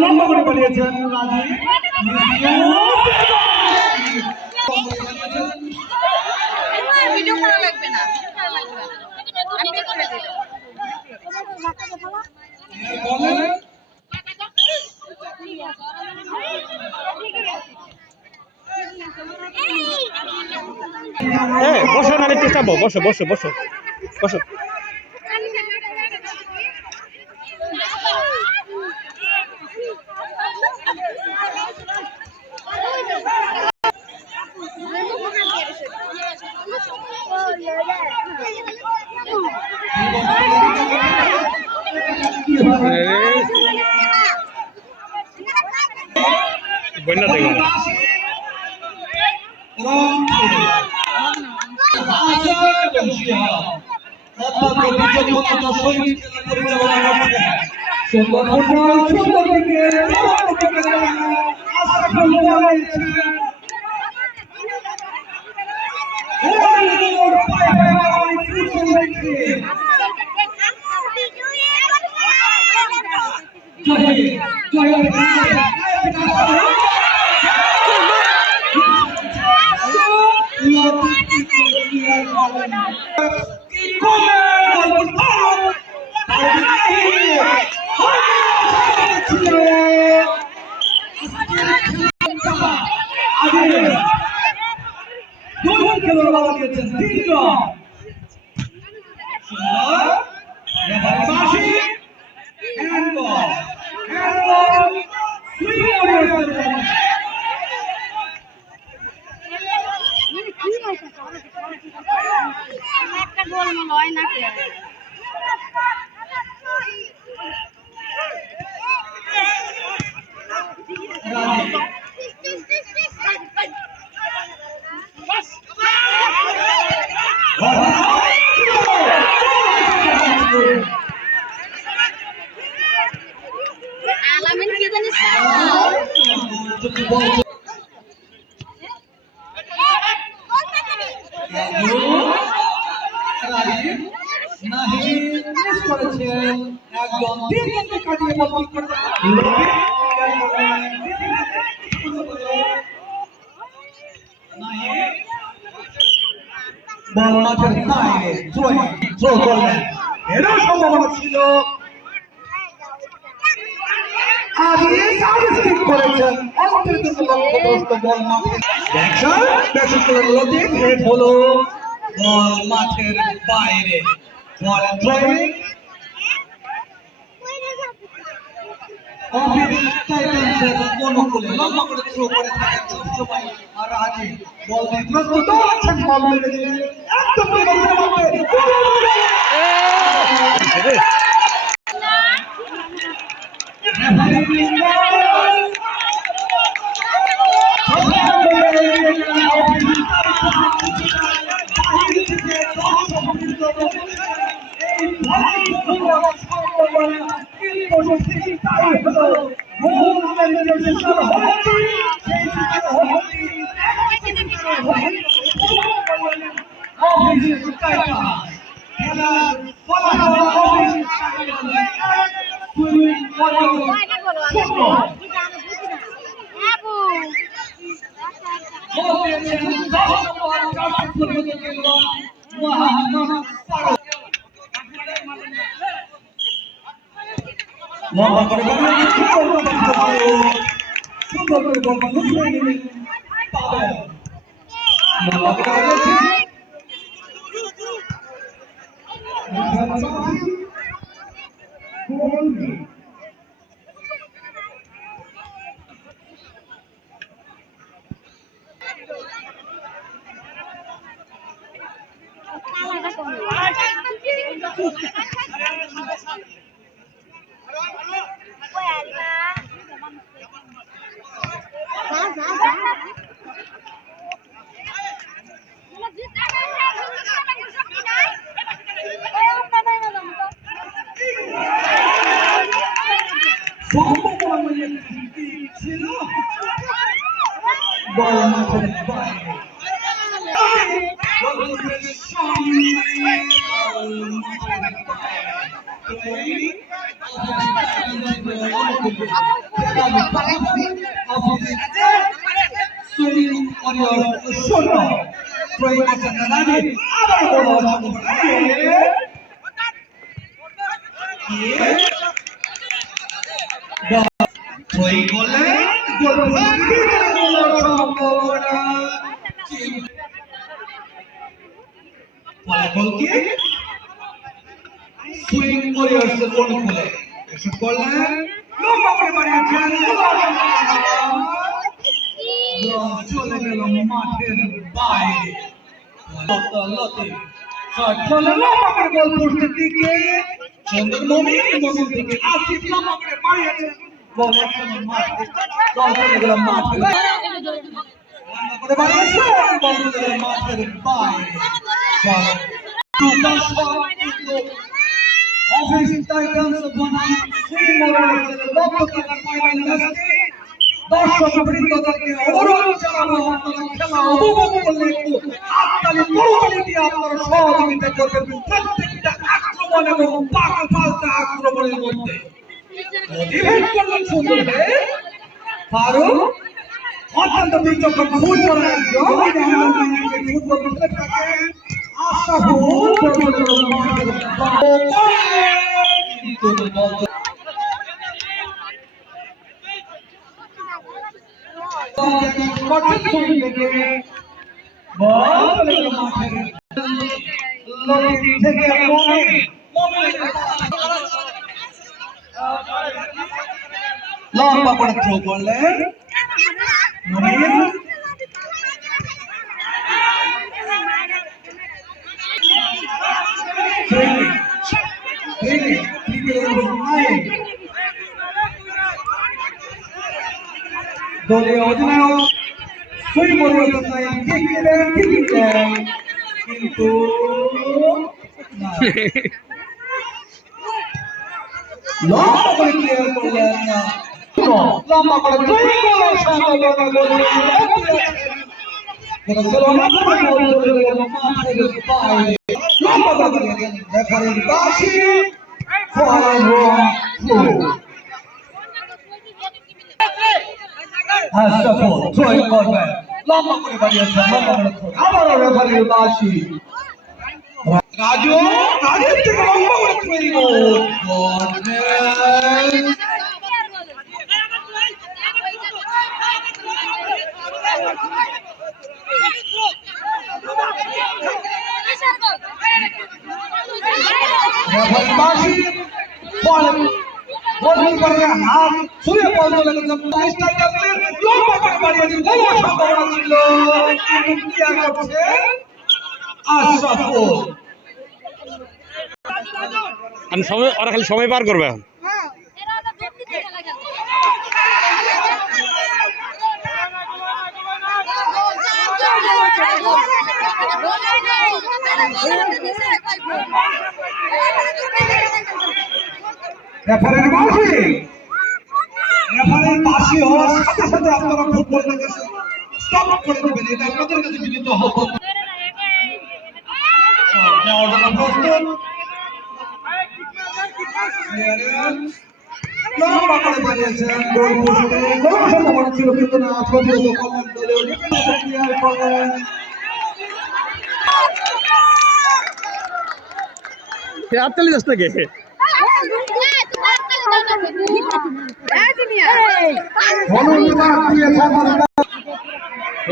লম্বা করে পাঠিয়েছেন ভিডিও করা লাগবে না, আমি করে দিই। বসো না, একটু চাপো, বসো বসো বসো বসো। বন্যা দেখো একটা গোল হয় না কে আলামিন কি জানিস এরও সম্ভাবনা ছিল। করেছেন হলো বল মাঠের বাইরে। লম্বা করে থ্রো করে থাকেন সবসময়। আর আজই বল প্রস্তুত আছেন, বল মেরে দিলেন একদম লম্বা করে সুন্দর করে বল ছিল বল মাঠের বাইরে সুইং ওয়ারিয়র্স অনুকূলে এসে করলেন লম্বা করে বাড়িয়েছেন চলে গেল মাঠের বাইরে চলে লম্বা করে বল পোস্টের দিকে সুন্দর মমিন থেকে আসিফ লম্বা করে বাড়িয়েছেন বল একদম মাঠে বল চলে গেল মাঠের লম্বা করে বাড়িয়েছেন বল চলে গেল মাঠের বাইরে Office Titans বনাম শ্রীমঙ্গলের লক্ষ্যতার ফাইনাল ম্যাচে দর্শক বৃন্দদেরকে অনুরোধ জানাবো আপনারা খেলা উপভোগ করলে একটু হাততালি করতালি দিয়ে আপনারা সহযোগিতা করবেন প্রত্যেকটা আক্রমণ এবং পাল্টা পাল্টা আক্রমণের মধ্যে ডিফেন্ড করলেন সুন্দরভাবে ফারুক অত্যন্ত বিচক্ষণ ফুটবল ফুটবল খেলে থাকেন আশাফুল লম্বা করে থ্রো করলেন দলীয় অধিনায়ক কিন্তু লম্বা করে ক্লিয়ার করলেন না লম্বা করে দুই গোলের সম্ভাবনা লম্বা করে রেফারির বাঁশি আশরাফুল থ্রোইং করবেন লম্বা করে বাড়িয়েছেন লম্বা করে থ্রো আবারও রেফারির বাঁশি রাজু রাজের থেকে লম্বা করে থ্রোইং করবেন বাঁশি বল বল করে হাত ছুঁয়ে বল চলে গেছে স্ট্রাইকারদের লম্বা করে বাড়িয়েছেন গোল সম্ভাবনা ছিল কিন্তু কি আর করছে আশরাফুল আমি সময় ওরা খালি সময় পার করবে এখন রেফারির বাঁশি হওয়ার সাথে সাথে আপনারা ফুটবলটাকে স্টপ করে দেবেন এটা আপনাদের কাছে বিনীত আহ্বান প্রস্তুত লম্বা করে বাড়িয়েছেন গোল পোস্টে গোল সম্ভাবনা ছিল কিন্তু না প্রতিহত করলেন দলীয় ডিফেন্স ক্লিয়ার করলেন হাততালি দোস্ত কে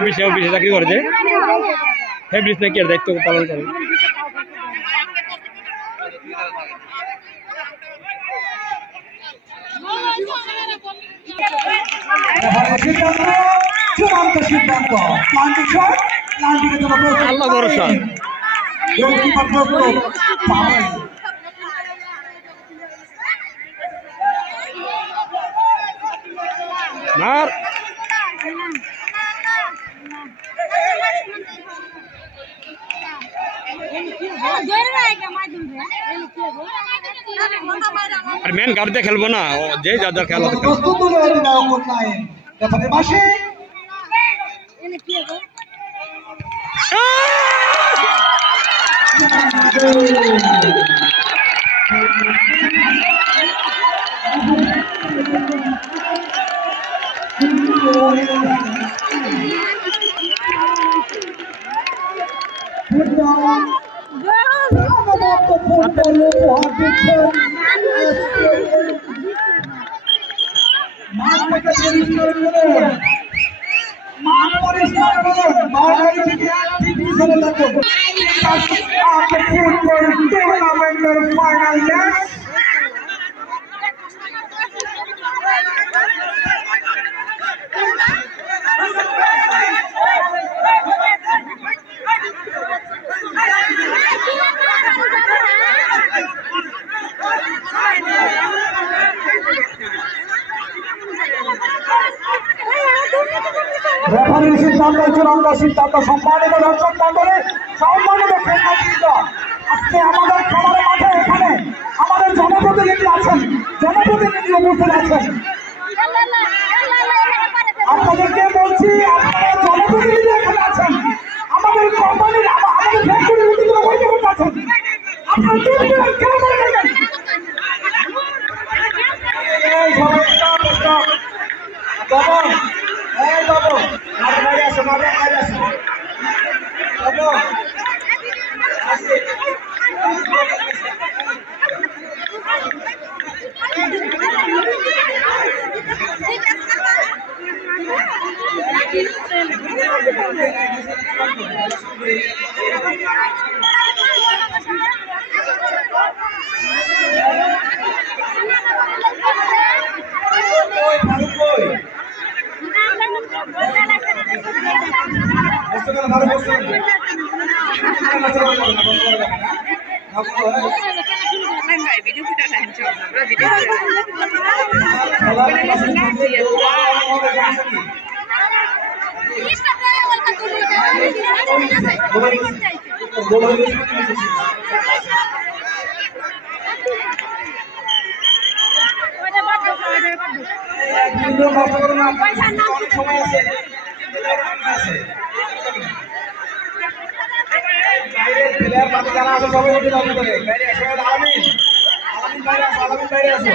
অফিসে চাকরি করেছে হেব্রিজ নাকি আর দায়িত্ব পালন করে সিদ্ধান্ত চূড়ান্ত সিদ্ধান্ত প্লান্টিং শট প্লান্টিংয়ের জন্য আল্লাহ ভরসা। গোলকিপার প্রস্তুত পাবেন মার আর মেন গার্ড দিয়ে খেলবো না, ও যে যাদের খেলা প্রস্তুত হলো অধিনায়ক উন্নয়ন রেফারির পাশে টুর্নামেন্টের ফাইনাল ম্যাচ রেফারির সিদ্ধান্ত চূড়ান্ত সিদ্ধান্ত সম্মানিত দর্শক মন্ডলী সম্মানিত খেলোয়াড়বৃন্দ আজকে আমাদের খেলার মাঠে এখানে আমাদের জনপ্রতিনিধি আছেন জনপ্রতিনিধি উপস্থিত আছেন আপনাদেরকে বলছি আপনারা জনপ্রতিনিধি এখানে আছেন আমাদের কোম্পানির আমাদের ফ্যাক্টরির উদ্যোগে বৈঠক করতে আছেন আপনারা খেলা করে গেলেন এই বাবু আর বাইরে আসো বাইরে আসো বাবু আসে যারা আছে সবাই উঠে যাবে করে বাইরে আসো আলামিন বাইরে আসো আলামিন বাইরে আসো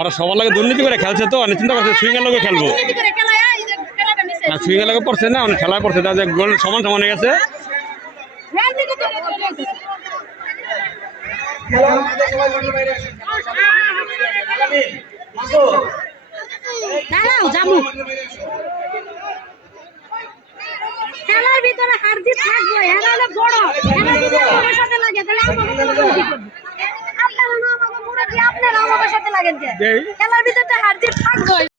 ওরা সবার লাগে দুর্নীতি করে খেলছে তো অনেক চিন্তা করছে সুইঙ্গের লোকে খেলবো না সুইঙ্গের লোকে পড়ছে না অনেক খেলায় পড়ছে তাদের গোল সমান সমান হয়ে গেছে খেলার ভিতরে হার জিত থাকবে এরা হলো বড় এরা যদি আমাদের সাথে লাগে তাহলে আপনারা আমাকে মুড়ে দিয়ে আপনারা আমাদের সাথে লাগেন খেলার ভিতরে হার জিত থাকবে